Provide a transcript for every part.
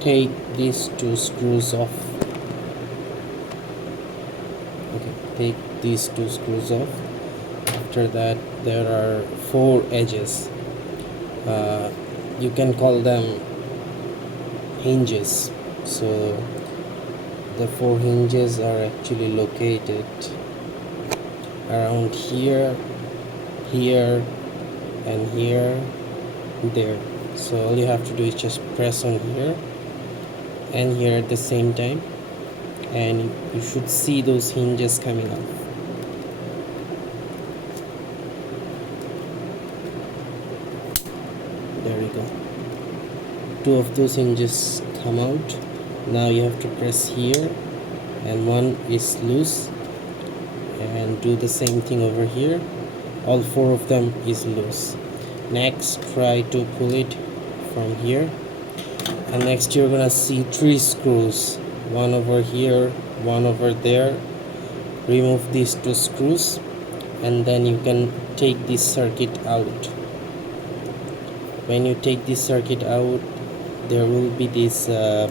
take these two screws off. Okay, take these two screws off. After that, there are 4 edges. You can call them hinges. So the 4 hinges are actually located around here, here, and here, there. So all you have to do is just press on here and here at the same time, and you should see those hinges coming off. There we go. 2 of those hinges come out. Now you have to press here, and one is loose, and do the same thing over here. All 4 of them is loose. Next, try to pull it from here, and next you're gonna see 3 screws, one over here, one over there. Remove these 2 screws, and then you can take this circuit out. When you take this circuit out, there will be this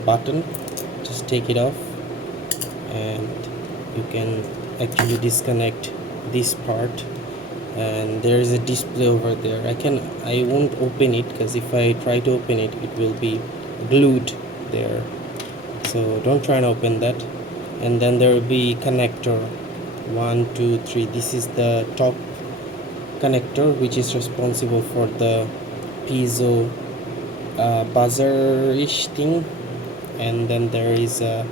button. Just take it off, and you can actually disconnect this part, and there is a display over there. I won't open it, because if I try to open it, it will be glued there, so don't try and open that. And then there will be connector 1, 2, 3. This is the top connector, which is responsible for the piezo buzzer-ish thing. And then there is a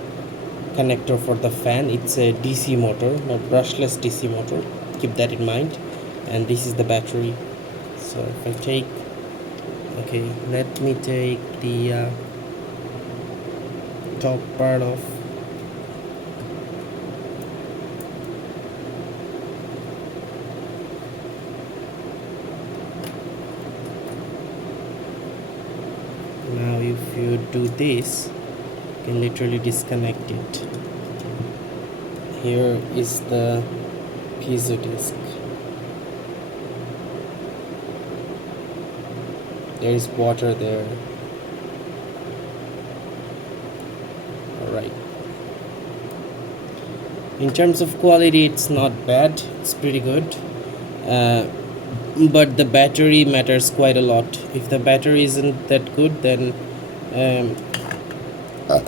connector for the fan. It's a DC motor, not brushless DC motor, keep that in mind. And this is the battery. So if I take, okay, let me take the top part off. Now if you do this, you can literally disconnect it. Here is the piezo disc. There is water there. Alright. In terms of quality, it's not bad, it's pretty good. But the battery matters quite a lot. If the battery isn't that good, then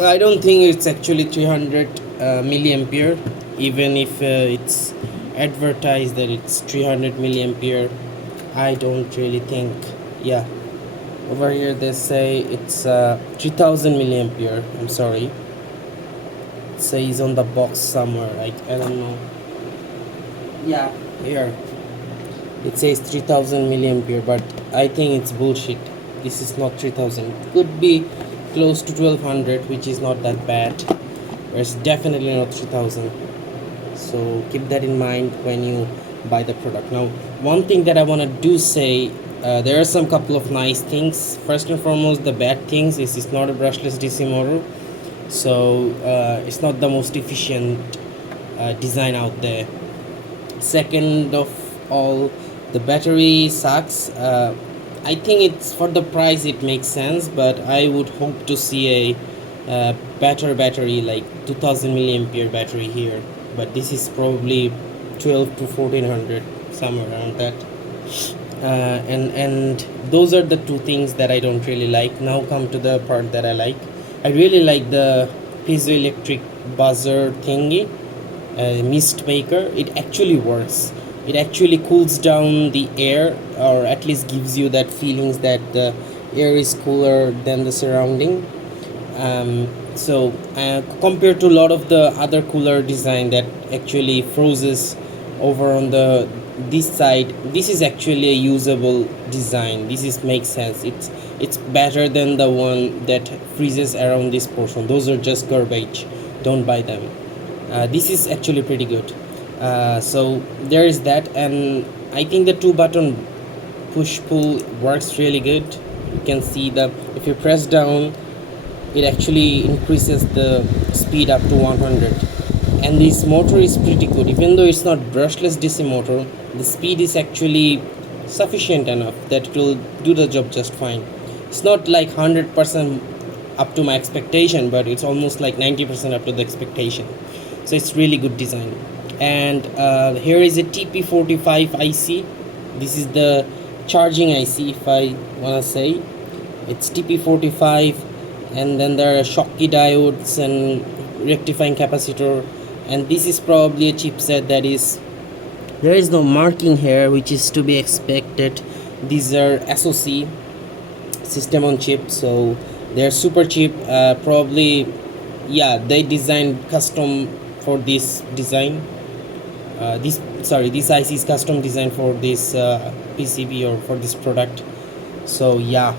I don't think it's actually 300 milliampere, even if it's advertised that it's 300 milliampere. I don't really think. Yeah, over here they say it's 3000 milliampere. I'm sorry, it says on the box somewhere, I don't know. Yeah, here it says 3000 milliampere, but I think it's bullshit. This is not 3000. It could be close to 1200, which is not that bad, but it's definitely not 3000. So keep that in mind when you buy the product. Now, one thing that I want to do say, there are some couple of nice things. First and foremost, the bad things is it's not a brushless DC motor, so it's not the most efficient design out there. Second of all, the battery sucks. I think it's, for the price it makes sense, but I would hope to see a better battery, like 2000 milliampere battery here, but this is probably 12 to 1400, somewhere around that. And those are the 2 things that I don't really like. Now come to the part that I like. I really like the piezoelectric buzzer thingy, mist maker. It actually works. It actually cools down the air, or at least gives you that feelings that the air is cooler than the surrounding. So compared to a lot of the other cooler design that actually freezes over on this side, this is actually a usable design. This makes sense. It's better than the one that freezes around this portion. Those are just garbage, don't buy them. This is actually pretty good. So there is that, and I think the 2-button push-pull works really good. You can see that if you press down, it actually increases the speed up to 100. And this motor is pretty good. Even though it's not brushless DC motor, the speed is actually sufficient enough that it will do the job just fine. It's not like 100% up to my expectation, but it's almost like 90% up to the expectation. So it's really good design. And here is a TP45 IC. This is the charging IC, if I want to say. It's TP45, and then there are Schottky diodes and rectifying capacitor, and this is probably a chipset that is, there is no marking here, which is to be expected. These are SoC, system on chip, so they're super cheap. Probably, yeah, they designed custom for this design. This IC is custom designed for this PCB or for this product. So yeah,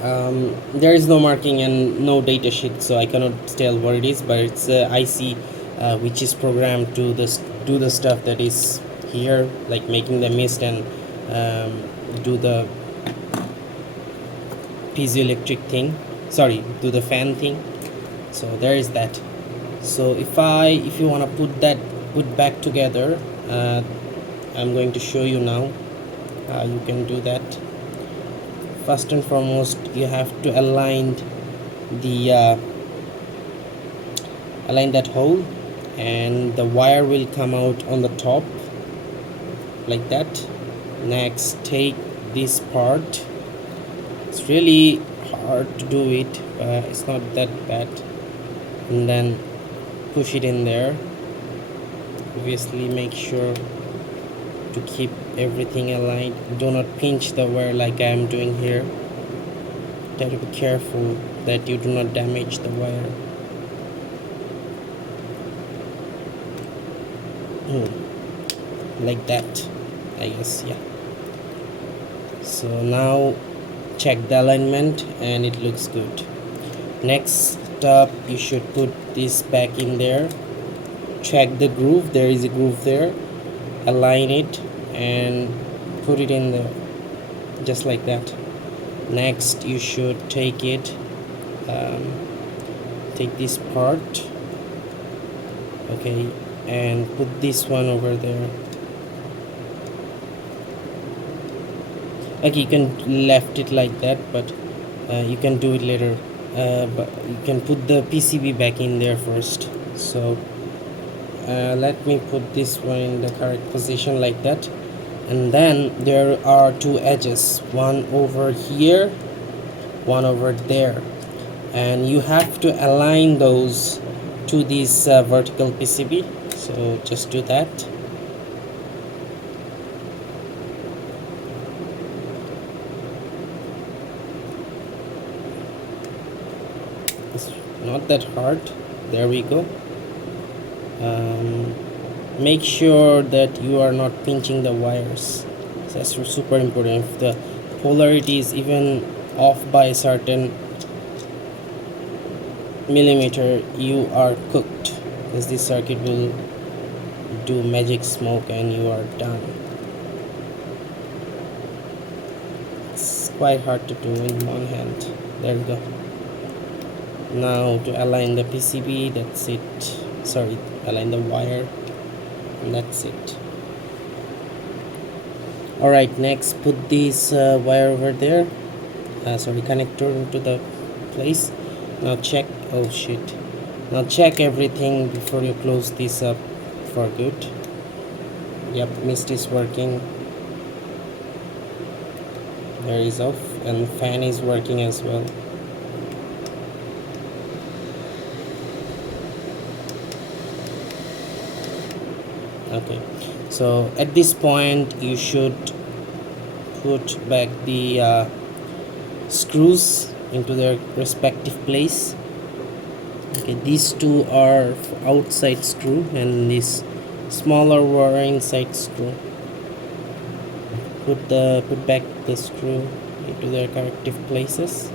there is no marking and no data sheet, so I cannot tell what it is, but it's a IC which is programmed to do the stuff that is here, like making the mist and do the piezoelectric thing, do the fan thing. So there is that. So if you want to put back together, I'm going to show you now how you can do that. First and foremost, you have to align that hole, and the wire will come out on the top like that. Next, take this part. It's really hard to do it, but it's not that bad. And then push it in there. Obviously, make sure to keep everything aligned. Do not pinch the wire like I am doing here. You have to be careful that you do not damage the wire. Like that, I guess. Yeah. So now check the alignment and it looks good. Next up, you should put this back in there. Check the groove. There is a groove there. Align it and put it in there, just like that. Next, you should take it, take this part, okay, and put this one over there. Okay, you can left it like that, but you can do it later. But you can put the PCB back in there first. So let me put this one in the correct position like that. And then there are two edges, one over here, one over there, and you have to align those to this vertical PCB. So just do that. It's not that hard. There we go. Make sure that you are not pinching the wires. So that's super important. If the polarity is even off by a certain millimeter, you are cooked, because this circuit will do magic smoke and you are done. It's quite hard to do in one hand. There we go. Now to align the PCB, that's it. Align the wire, and that's it. Alright, next put this wire over there, connector into the place. Now check, oh shit, now check everything before you close this up for good. Yep, mist is working, there is off, and fan is working as well. Okay, so at this point you should put back the screws into their respective place. Okay, these two are outside screw and this smaller were inside screw. Put back the screw into their corrective places.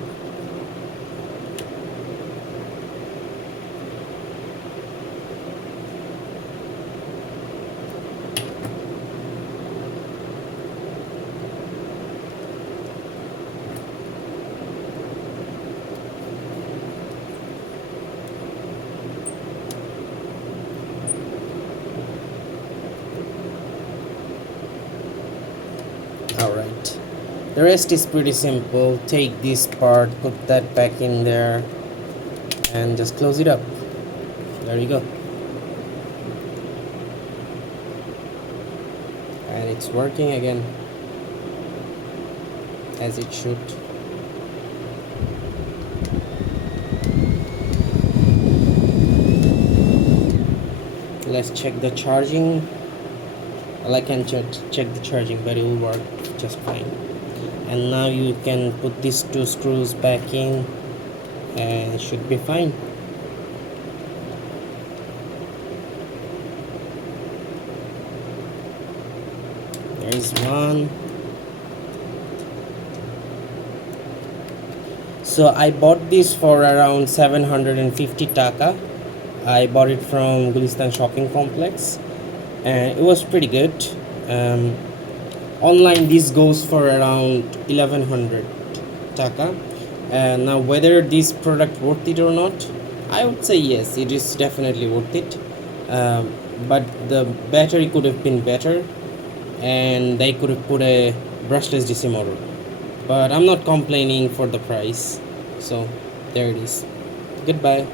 Alright, the rest is pretty simple. Take this part, put that back in there, and just close it up. There you go. And it's working again as it should. Let's check the charging. Well, I can check the charging, but it will work just fine. And now you can put these two screws back in and it should be fine. There is one. So I bought this for around 750 taka. I bought it from Gulistan shopping complex and it was pretty good. Online this goes for around 1100 taka. Now whether this product worth it or not, I would say yes, it is definitely worth it. But the battery could have been better and they could have put a brushless DC motor, but I'm not complaining for the price. So there it is. Goodbye.